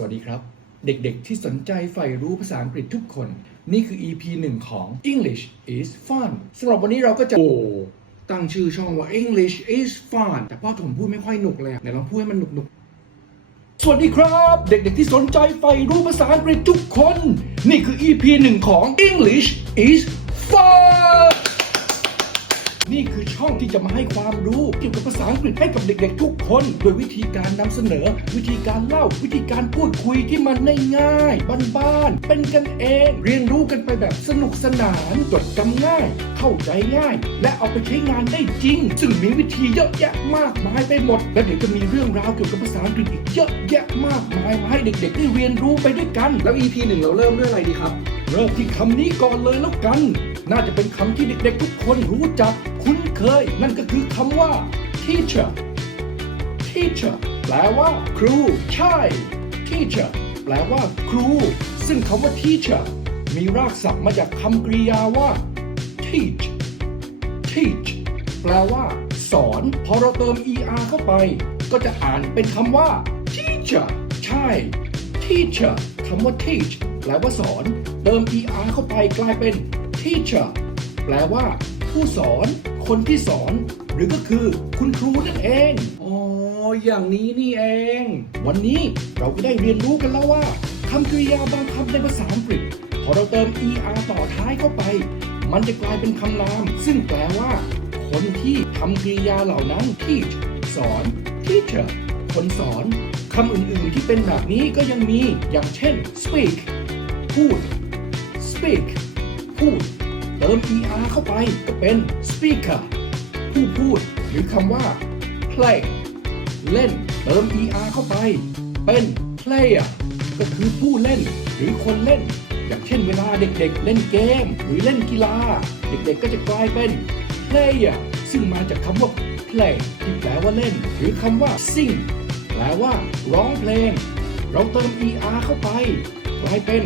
สวัสดีครับ เด็กๆที่สนใจใฝ่รู้ภาษาอังกฤษทุกคน นี่คือ EP 1 ของ English is fun สำหรับวันนี้เราก็จะ โอ้ตั้งชื่อช่องว่า English is fun แต่พ่อผมพูดไม่ค่อยหนุกเลยอะไหนลองพูดให้มันหนุกๆ สวัสดีครับ เด็กๆที่สนใจใฝ่รู้ภาษาอังกฤษทุกคน นี่คือ EP 1 ของ English is fun นี่คือช่องที่จะมาให้ความรู้เกี่ยวกับภาษาอังกฤษให้กับเด็กๆ ทุกคน โดยวิธีการนำเสนอ วิธีการเล่า วิธีการพูดคุยที่มันง่ายๆบ้านๆเป็นกันเอง เรียนรู้กันไปแบบสนุกสนานจดจำง่าย เข้าใจง่าย และเอาไปใช้งานได้จริง ซึ่งมีวิธีเยอะแยะมากมายไปหมด และเดี๋ยวจะมีเรื่องราวเกี่ยวกับภาษาอังกฤษอีกเยอะแยะมากมายมาให้เด็กๆได้เรียนรู้ไปด้วยกัน แล้ว EP หนึ่งเราเริ่มด้วยอะไรดีครับ เริ่มที่คำนี้ก่อนเลยแล้วกัน น่าจะเป็นคำที่เด็กๆทุกคนรู้จักคุ้นเคย นั่นก็คือคำว่า teacher teacher แปลว่า ครู ใช่ teacher แปลว่า ครู ซึ่งคำว่า teacher มีรากศัพท์มาจากคำกริยาว่า teach teach แปลว่า สอน พอเราเติม er เข้าไป ก็จะอ่านเป็นคำว่า teacher ใช่ teacher คำว่า teach แปลว่าสอน เติม er เข้าไปกลายเป็น teacher แปลว่า ผู้สอน คนที่สอน หรือก็คือ คุณครูนั่นเอง อ๋อ อย่างนี้นี่เอง วันนี้เราก็ได้เรียนรู้กันแล้วว่าคำกริยาบางคำในภาษาอังกฤษ พอเราเติม er ต่อท้ายเข้าไป มันจะกลายเป็นคำนาม ซึ่งแปลว่า คนที่ทำกริยาเหล่านั้น teach สอน teacher คนสอนคำอื่นๆที่เป็นแบบนี้ก็ยังมีอย่างเช่น speak พูด speak พูด เติม er เข้าไปก็เป็น speaker ผู้พูดหรือคำว่า play เล่นเติม er เข้าไป เป็น player ก็คือผู้เล่นหรือคนเล่น อย่างเช่นเวลาเด็กๆ เล่นเกม หรือเล่นกีฬา เด็กๆก็จะกลายเป็น player ซึ่งมาจากคำว่า play ที่แปลว่าเล่น หรือคำว่า sing แปลว่า ร้องเพลง เราเติม er เข้าไป กลายเป็น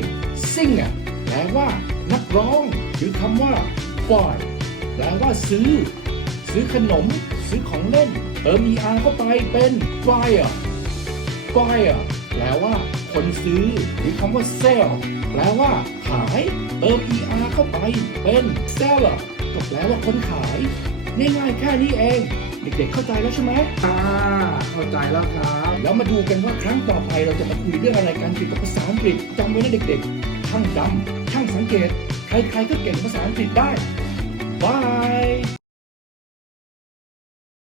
singer แปลว่า นักร้องหรือคำว่า buy แปลว่าซื้อ ซื้อขนม ซื้อของเล่น เติม er เข้าไปเป็น buyer buyer แปลว่า คนซื้อ หรือคำว่า sell แปลว่า ขาย เติม er เข้าไปเป็น seller ก็แปลว่าคนขาย ง่ายๆแค่นี้เอง เด็กๆเข้าใจแล้วใช่ไหมอ่าเข้าใจแล้วครับ แล้วมาดูกันว่าครั้งต่อไปเราจะมาคุยเรื่องอะไรกันเกี่ยวกับภาษาอังกฤษจำไว้นะเด็กๆช่างจำช่างสัง เกต ใครๆก็เก่งภาษาอังกฤษได้บาย